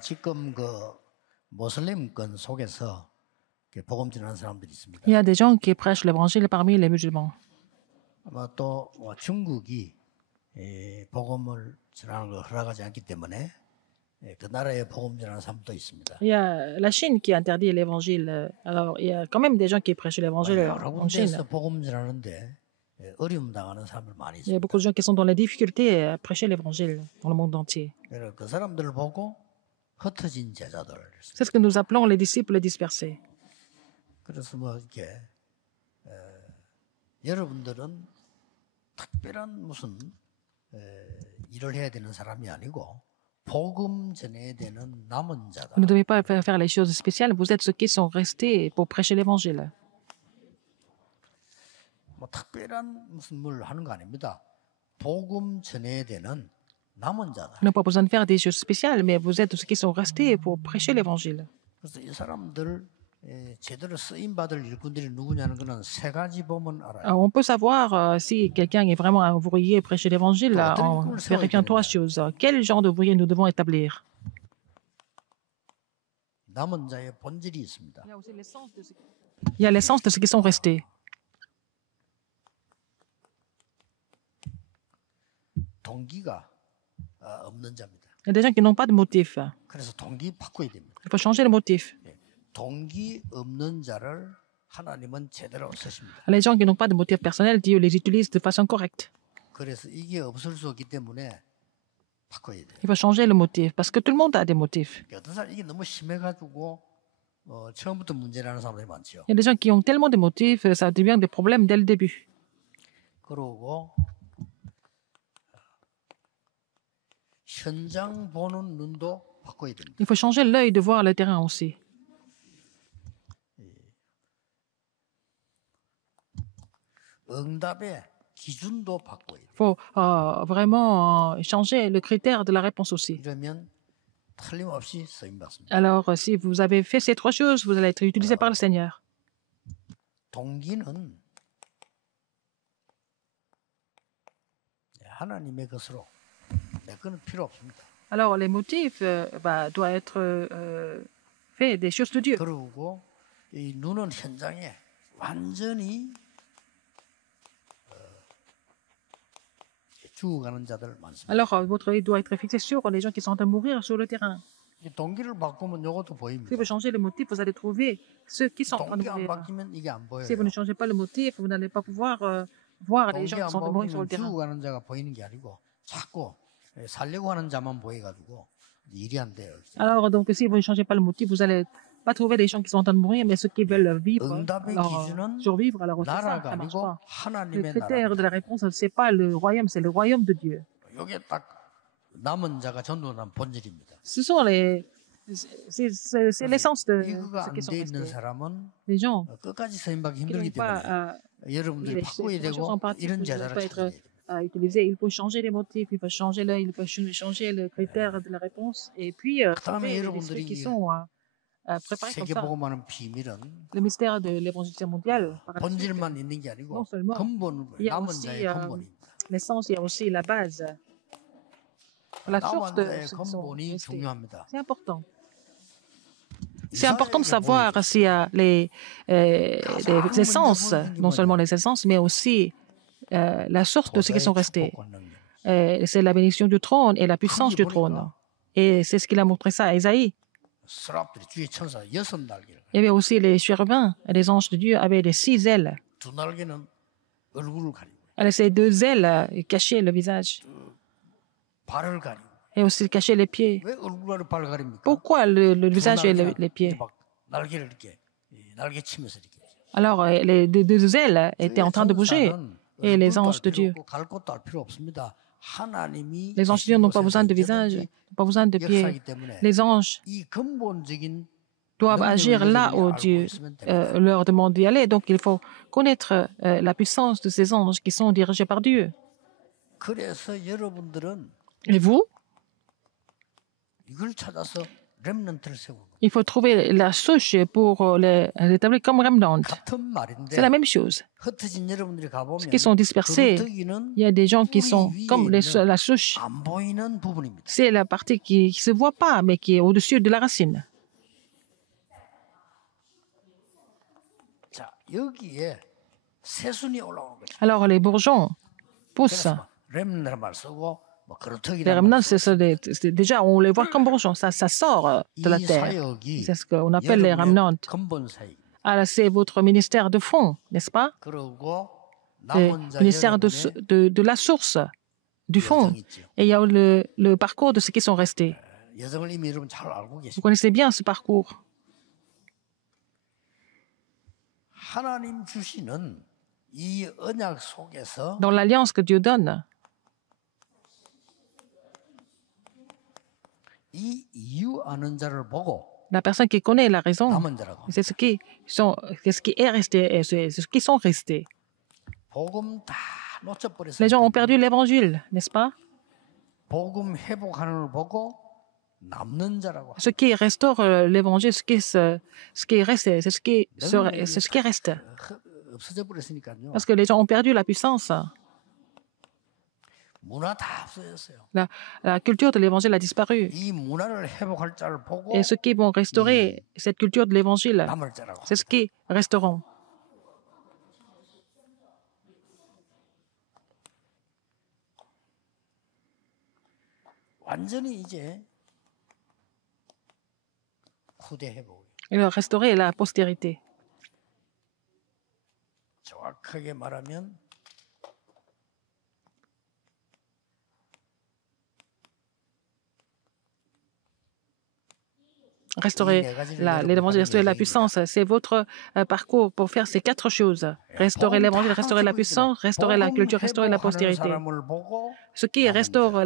지금 그 모슬림권 속에서 복음 전하는 사람들이 있습니다. Il y a des gens qui prêchent l'évangile parmi les musulmans. 아마 또 중국이 복음을 전하는 걸 허락하지 않기 때문에 그 나라에 복음 전하는 사람도 있습니다. Il y a la Chine qui interdit l'évangile. Alors, il y a quand même des gens qui prêchent l'évangile 여러 en Chine. 군데에서 복음 전하는데 어려움 당하는 사람들 많이 Il y a 있습니다. beaucoup de gens qui sont dans les difficultés à prêcher l'évangile dans le monde entier. 그래서 그 사람들을 보고 흩어진 제자들. C'est ce que nous appelons les disciples dispersés. 그래서 뭐 이렇게 여러분들은 특별한 무슨 일을 해야 되는 사람이 아니고 복음 전해야 되는 남은 자다. Vous ne devez pas faire les choses spéciales. Vous êtes ceux qui sont restés pour prêcher l'évangile. 뭐 특별한 무슨 뭘 하는 거 아닙니다. 복음 전해야 되는 남은 자다. Vous n'avez pas besoin de faire des choses spéciales, mais vous êtes ceux qui sont restés pour prêcher l'évangile. 그래서 이 사람들 제대로 쓰임 받을 일꾼들이 누구냐는 거는 세 가지 보면 알아요. Alors, on peut savoir si quelqu'un est vraiment un ouvrier prêcher l'évangile en vérifiant trois choses. Quel genre d'ouvrier nous devons établir? 남은 자의 본질이 있습니다. Il y a l'essence de ceux qui sont restés. 동기가 없는 자입니다. Il y a des gens qui n'ont pas de motif. 그래서 동기 바꿔야 됩니다. Il faut changer le motif. 동기 없는 자를 하나님은 제대로 쓰십니다. Les gens qui n'ont pas de motif personnel, Dieu les utilise de façon correcte. 그래서 이게 없을 수 없기 때문에 바꿔야 돼요. Il faut changer le motif parce que tout le monde a des motifs. 어떤 사람 이게 너무 심해가지고 처음부터 문제라는 사람들이 많죠. Il y a des gens qui ont tellement de motifs, ça devient des problèmes dès le début. 그러고 현장 보는 눈도 바꿔야 됩니다. Il faut changer l'œil de voir le terrain aussi. 응답의 기준도 바꿔야 돼요. Il faut vraiment changer le critère de la réponse aussi. 이러면 틀림없이 쓰임 받습니다. Alors, si vous avez fait ces trois choses, vous allez être utilisé par le Seigneur. 동기는 하나님의 것으로 내 거는 필요 없습니다. Alors, les motifs doivent être faits des choses de Dieu. 그리고 이 눈은 현장에 완전히 죽어가는 자들 많습니다. Alors, votre œil doit être fixé sur les gens qui sont en train de mourir sur le terrain. 이 동기를 바꾸면 이것도 보입니다. Si vous changez le motif, vous allez trouver ceux qui sont en train de 동기 안 mourir. 바뀌면 이게 안 보여요. Si vous ne changez pas le motif, vous n'allez pas pouvoir voir les 동기 gens qui 안 sont en train de mourir sur le 바뀌면 terrain. 죽어가는 자가 보이는 게 아니고 자꾸 살려고 하는 자만 보여가지고 일이 안 돼요. Alors, donc, si vous ne changez pas le motif, vous allez pas trouver les gens qui sont en train de mourir, mais ceux qui veulent vivre, 응답의 alors, 기준은 survivre. Alors, c'est ça, 나라가 ça marche 아니고 pas. Le 하나님의 critère 나라. de la réponse, c'est pas le royaume, c'est le royaume de Dieu. 이게 딱 남은 자가 전도하는 본질입니다. Ce sont c'est l'essence de 이거가 ceux 안 qui sont 돼 있는 restés. 사람은 Les gens 끝까지 서임받기 qui 힘들기 n'ont pas 때문에 여러분들이 les 바꿔야 choses 되고 en partie 이런 ne doivent 제자를 pas 찾아야 être 돼요. utilisées. Il faut changer les motifs, il faut changer l'œil, il faut changer le critère de la réponse. Et puis, trouver les esprits qui sont préparés comme ça. 세계복음하는 비밀은 Le mystère de l'évangile mondial, par la suite, 본질만 있는 게 아니고 non seulement 근본 il y a 남은 aussi 자의 근본입니다. l'essence, il y a aussi la base, la source 남은 de 자의 ce qui sont 근본이 restés. 중요합니다. C'est important. C'est important de savoir s'il y a les essences, non seulement les essences, mais aussi la source de ceux qui sont restés. C'est la bénédiction du trône et la puissance du trône. Et c'est ce qu'il a montré ça à Isaïe. 스랍들이 주의 천사 6날개를 Il y avait aussi les chérubins, les anges de Dieu avaient les 6 ailes. 두 날개는 얼굴을 가리고 Alors, ces 2 ailes cachaient le visage 발을 가리고 et aussi cachaient les pieds. 왜 얼굴을 발을 가립니까? Pourquoi le visage et les pieds? 막 날개를 이렇게 날개 치면서 이렇게 Alors, les 2 ailes étaient en train de bouger. Et les anges de Dieu. 갈 것도 할 필요 없습니다. 하나님이 Les anges de Dieu n'ont pas besoin de visage, n'ont pas besoin de pieds. 역사이기 때문에 Les anges 이 근본적인 doivent agir là où Dieu leur demande d'y aller. Donc, il faut connaître la puissance de ces anges qui sont dirigés par Dieu. 그래서 여러분들은 Et vous, 이걸 찾아서 렘넌트를 세우는 거예요. Il faut trouver la souche pour les établir comme remnant. 같은 말인데 C'est la même chose. 흩어진 여러분들이 가보면 Ceux qui sont dispersés, 그루터기는 il y a des gens qui 뿌리 sont 위에 comme 있는 la souche. 안 보이는 부분입니다. C'est la partie qui ne se voit pas, mais qui est au-dessus de la racine. 자, 여기에 새순이 올라오는 거죠. Alors, les bourgeons poussent. 그래서 렘넌트란 말 쓰고 뭐 Les 그루터기란 remnants, 말 쓰고 déjà, on les voit comme bourgeons. Ça sort de la 이 terre. 사역이 C'est ce qu'on appelle les remnants. 여러분의 근본 사역. Alors, c'est votre ministère de fond, n'est-ce pas? 그리고 Le 남은 자 ministère 여러분의 de la source, du fond. 여정 있죠. Et il y a le parcours de ceux qui sont restés. 여정을 이미 여러분 잘 알고 Vous 계십니다. connaissez bien ce parcours. 하나님 주시는 이 언약 속에서 Dans l'alliance que Dieu donne, 이 이유 아는 자를 보고 la personne qui connaît la raison, 남은 자라고. c'est ce qui est resté, et c'est ce qui sont restés. 복음 다 Les 놓쳐버렸어요. gens ont perdu l'évangile, n'est-ce pas? 복음 회복하는 걸 보고 남는 자라고. Ce qui restaure l'évangile, ce qui reste, c'est ce qui reste. 없어져 버렸으니까요. Parce que les gens ont perdu la puissance. 문화 다 없어졌어요. La culture de l'évangile a disparu. 이 문화를 회복할 자를 보고 Et ceux qui vont restaurer cette culture de l'évangile, 남을 자라고. c'est ce qui resteront. 완전히 이제 후대 회복이에요. Et restaurer la postérité. 정확하게 말하면 Restaurer l'évangile, restaurer la puissance, c'est votre parcours pour faire ces 4 choses. Restaurer l'évangile, restaurer la puissance, restaurer la culture, restaurer la postérité. Ce qui restaure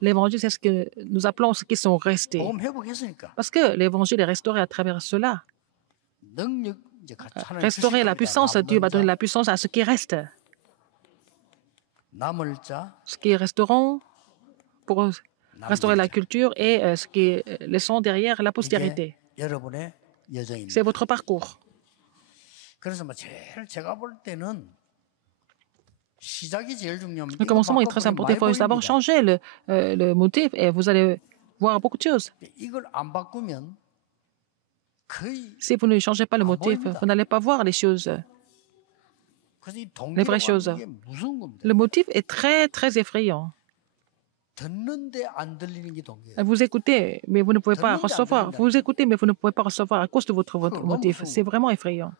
l'évangile, c'est ce que nous appelons ceux qui sont restés. 복음 회복했으니까 Parce que l'évangile est restauré à travers cela. 능력 이제 하나님 Restaurer la puissance, Dieu va donner la puissance à ceux qui restent. 남을 자 Ceux qui resteront pour restaurer la culture et ce qui laissons derrière la postérité. 이게 여러분의 여정입니다. C'est votre parcours. 그래서 뭐 제일 제가 볼 때는 시작이 제일 중요합니다. Le commencement est très important. Il faut d'abord changer le motif et vous allez voir beaucoup de choses. 이걸 안 바꾸면 거의 Si vous ne changez pas le motif, vous n'allez pas voir les choses, 그래서 이 les vraies choses. 동기가 이게 무서운 겁니다. Le motif est très, très effrayant. 듣는데 안 들리는 게 동기예요. Vous écoutez, mais vous ne pouvez pas recevoir. Vous écoutez, mais vous ne pouvez pas recevoir à cause de votre motif. C'est vraiment effrayant.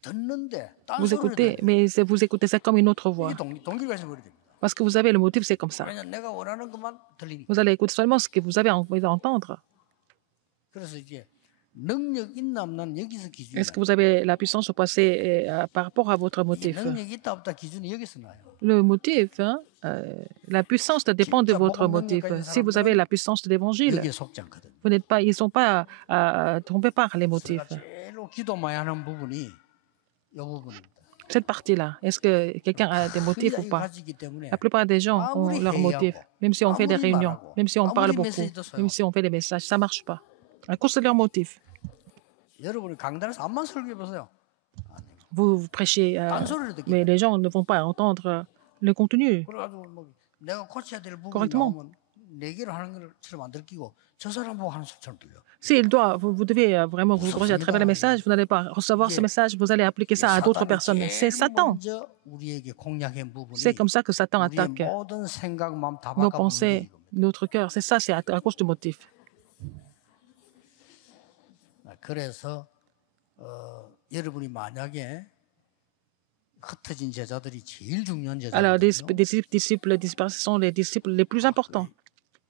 듣는데 딴 Vous 소리를 écoutez, 들어요. mais vous écoutez ça comme une autre voix. 이게 동기가 있어버려야 됩니다. Parce que vous avez le motif, c'est comme ça. 왜냐면 내가 원하는 것만 들리니까. Vous allez écouter seulement ce que vous avez envie d'entendre. 그래서 이제 능력 있나 없나는 여기서 기준이 Est-ce que vous avez la puissance au passé par rapport à votre motif? 능력 있다 없다 기준이 여기서 나요. Le motif, la puissance dépend de votre motif. Si vous avez la puissance de l'évangile, 여기에 속지 않거든. vous n'êtes pas, ils ne sont pas trompés par les motifs. 제가 제일 기도 많이 하는 부분이 이 부분입니다. Cette partie-là, est-ce que quelqu'un a des motifs ou 이거 pas? 가지기 때문에 La plupart des gens ont leurs motifs, même si on fait des réunions, même si on parle beaucoup, même si on fait des messages, ça ne marche pas. À cause de leurs motifs. 여러분이 강단에서 암만 설교해 보세요. Vous prêchez, mais les gens ne vont pas entendre le contenu. 그래가지고 뭐 내가 고쳐야 될 부분이 Correctement. 나오면 내기를 하는 것처럼 안 들키고 저 사람 보고 하는 소리처럼 들려. S'il doit, vous devez vraiment vous corriger à travers le message, vous n'allez pas recevoir ce message, vous allez appliquer ça à d'autres personnes. C'est Satan. 먼저 우리에게 공략한 부분이 C'est comme ça que Satan 우리의 attaque 모든 생각, 마음 다 nos 바꿔보는 pensées, 게 notre cœur. C'est ça, c'est à cause du motif. 그래서 여러분이 만약에 흩어진 제자들이 제일 중요한 Alors, des 제자들이거든요. disciples dispersés sont les disciples les plus importants.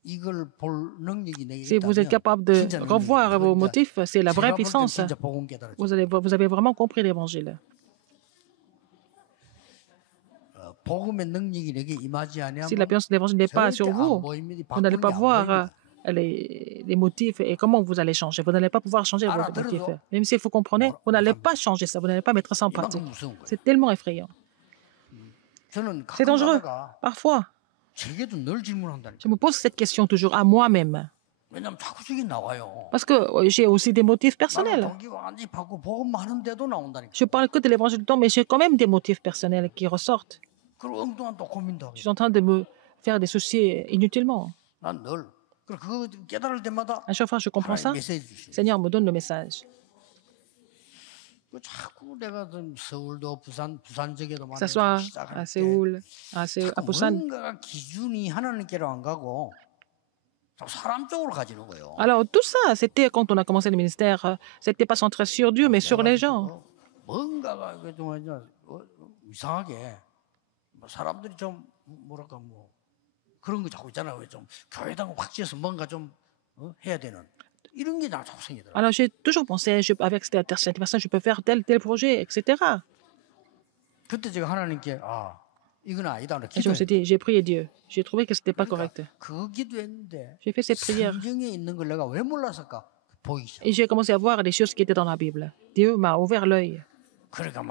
이걸 볼 능력이 내게 Si vous êtes 있다면 capable de 진짜 능력이에요. revoir vos 그러니까 motifs, c'est la vraie 제가 볼 땐 puissance. 진짜 복음 깨달았죠. Vous avez vraiment compris l'évangile. 복음의 능력이 내게 임하지 아니하면 Si la puissance de l'évangile n'est pas sur 절대 안 vous, 보입니다. vous n'allez 바꾸는 pas 게안 voir 보입니다. les motifs et comment vous allez changer. Vous n'allez pas pouvoir changer votre motif. Même si vous comprenez, vous n'allez pas changer ça. Vous n'allez pas mettre ça en pratique. 이만큼 무서운 거예요. C'est tellement effrayant. 저는 C'est 가끔 dangereux. 가다가 Parfois, 제게도 늘 질문한다니까. je me pose cette question toujours à moi-même. 왜냐하면 자꾸 저기 나와요. Parce que j'ai aussi des motifs 나는 personnels. 동기 완전히 바꾸고 복음 하는데도 나온다니까. Je parle que de l'évangile du temps, mais j'ai quand même des motifs personnels qui ressortent. 그리고 엉뚱한 또 고민도 하고. Je suis en train de me faire des soucis inutilement. 난 늘 그거 깨달을 때마다 À chaque fois que je comprends ça, 하나님 메시지 le 주시고. Seigneur me donne le message. 자꾸 내가 좀 서울도 부산 지역에도 Que ce 많이 soit 시작할 à 때 Séoul, à 자꾸 Busan. 뭔가 기준이 하나님께로 안 가고 자꾸 사람 쪽으로 가지는 거예요. Alors, tout ça, c'était quand on a commencé le ministère, c'était pas centré sur Dieu, mais sur les gens. 뭔가가 이게 좀 이상하게 사람들이 좀 뭐랄까 그런 거 자꾸 있잖아요. 왜 좀 교회당 확 지어서 뭔가 좀 해야 되는 이런 게 나 자꾸 생기더라고요. Alors, j'ai toujours pensé, avec cette personne, je peux faire tel projet, etc. 그때 제가 하나님께 이건 아니다. Et je me suis dit, j'ai prié Dieu. J'ai trouvé que c'était pas correct. 그 기도했는데 J'ai fait cette prière. 성경에 있는 걸 내가 왜 몰랐을까 보이기 시작. Et j'ai commencé à voir les choses qui étaient dans la Bible. Dieu m'a ouvert l'œil. 그러니까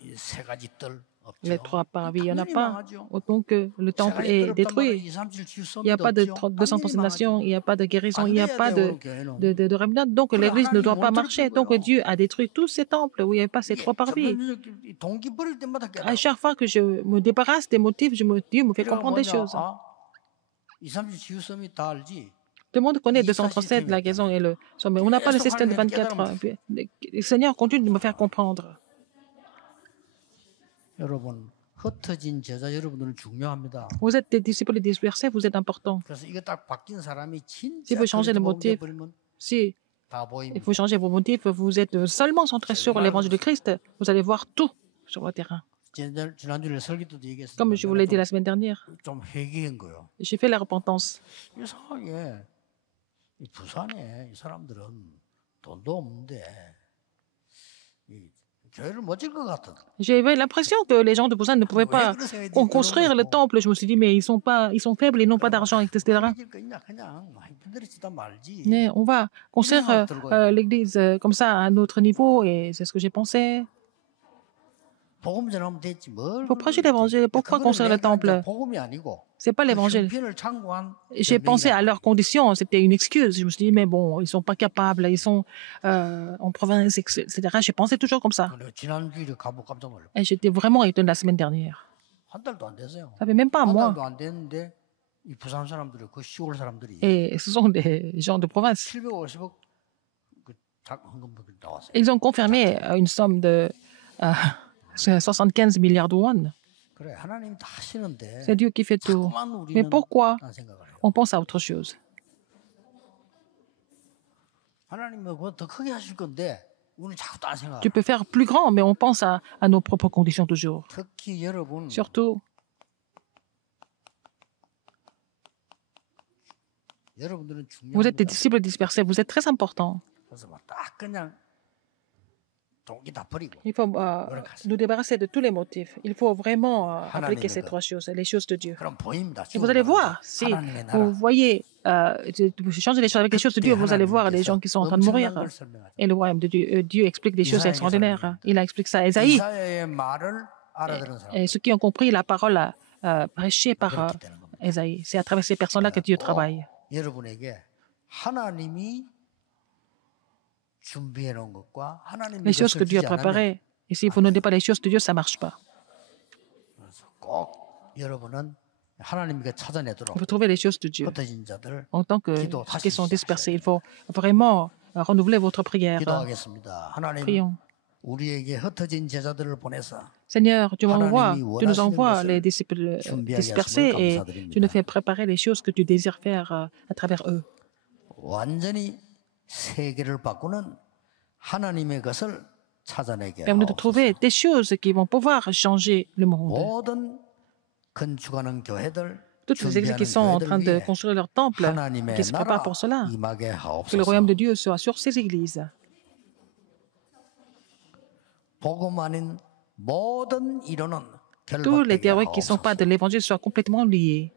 이세 가지 뜰 없죠. Les trois parvis, il n'y en a 당연히 pas. 망하죠. Autant que le 세 temple 가지 est 뜰 없단 말은 détruit. 2, 3, 7 지울 수 Il n'y a 없는 pas de 없죠. 200 당연히 nations, il n'y a pas de guérison, il n'y a 안 pas 돼야 de, 돼요, 교회는. de remnant. Donc l'église ne doit pas marcher. Donc Dieu a détruit tous ces temples où il n'y avait pas ces trois parvis. 동기 버릴 때마다 À chaque fois que je me débarrasse des motifs, Dieu me fait comprendre des choses. 2, 3, 7 지울 수 없는 다 알지. Tout le monde connaît 237, la guérison et le sommet. On n'a pas le système de 24 heures. Le Seigneur continue de me faire comprendre. 여러분 흩어진 제자 여러분들은 중요합니다. Vous êtes des disciples dispersés, vous êtes importants. 그래서 이거 딱 바뀐 사람이 Si 진짜 vous changez de 그리스도 motif, 버리면 si 다 il 보입니다. faut changer vos motifs, vous êtes seulement centré sur l'évangile de Christ, vous allez voir tout sur le terrain. 지난주에 설교 때도 얘기했습니다. Comme je vous l'ai dit la semaine dernière, 좀 회개한 거요. j'ai fait la repentance. 이상하게 이 부산에 이 사람들은 돈도 없는데 이 교회를 못 질 것 같은. J'avais l'impression que les gens de Busan ne pouvaient pas construire le temple. Je me suis dit, mais ils sont faibles, ils n'ont pas d'argent, etc. 그냥 힘들어지다 말지. Mais on va construire l'église comme ça à un autre niveau, et c'est ce que j'ai pensé. 복음 전하면 됐지 뭘. Il faut prêcher l'évangile. Pourquoi construire le temple? 복음이 아니고. C'est pas l'évangile. J'ai pensé à leurs conditions, c'était une excuse. Je me suis dit, mais bon, ils sont pas capables, ils sont en province, etc. J'ai pensé toujours comme ça. 지난주에 깜짝 놀랐어요. Et j'étais vraiment étonné la semaine dernière. 한 달도 안 됐어요. Ça fait même pas un 한 mois. 달도 안 됐는데 이 부산 사람들이 그 시골 사람들이 Et ce sont des gens de province. 750억 그 헌금 나왔어요. Ils ont confirmé une somme de 75 milliards de won. 그래 하나님이 다 하시는데 C'est Dieu qui fait tout. 자꾸만 Mais 우리는 pourquoi 딴 생각을 해요. on pense à autre chose? 하나님은 그거 더 크게 하실 건데 우리는 자꾸 딴 생각. Tu peux faire plus grand, mais on pense à nos propres conditions toujours. 특히 여러분 Surtout, 여러분들은 vous êtes des 중요합니다. disciples dispersés, vous êtes très importants. 그래서 딱 그냥 동기 다 버리고 Il faut nous débarrasser de tous les motifs. Il faut vraiment appliquer ces trois choses, les choses de Dieu. 그럼 보입니다. Et vous allez voir, si 하나님의 나라. vous voyez, vous changez les choses avec les choses de Dieu, vous allez voir les gens qui sont en train de mourir. 엄청난 걸 설명하죠. Et le royaume de Dieu, Dieu explique des choses extraordinaires. Il a expliqué ça à Ésaïe. 이사야의 말을 알아들은 사람. Et ceux qui ont compris la parole prêchée par 그렇게 되는 겁니다. Ésaïe, c'est à travers ces personnes-là que Dieu travaille. 여러분에게 하나님이 준비해 놓은 것과 하나님이 Les choses que 그것을 Dieu a 주지 않으면 préparées. Et si vous ne donnez pas les choses de Dieu, ça ne marche pas. 꼭 여러분은 하나님께 찾아내도록 Il faut trouver les choses de Dieu. 흩어진 자들 En tant que ceux qui sont dispersés, il faut vraiment renouveler votre prière. 기도하겠습니다. 하나님 Prions. 우리에게 흩어진 제자들을 보내서 Seigneur, tu 하나님이 nous envoies 원하시는 les disciples 준비하게 dispersés 하심을 et 감사드립니다. tu nous fais préparer les choses que tu désires faire à travers eux. 완전히 세계를 바꾸는 하나님의 것을 찾아내게 Permets-nous de 하옵소서. trouver des choses qui vont pouvoir changer le monde. 모든 건축하는 교회들 Toutes les églises qui sont en train de construire leur temple, 하나님의 qui se préparent pour cela, 임하게 que le royaume 하옵소서. de Dieu soit sur ces églises. 복음 아닌 모든 이론은 Tous les 결박되게 théories qui ne sont pas 하옵소서. de l'évangile soient complètement liées.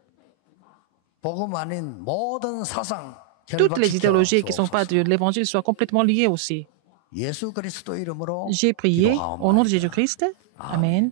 복음 아닌 모든 사상 Toutes les 결박시켜 idéologies qui ne sont pas 주옵소서. de l'évangile soient complètement liées aussi. 예수 그리스도 이름으로 J'ai prié au nom de 기도하옵나이다. Jésus-Christ. Amen.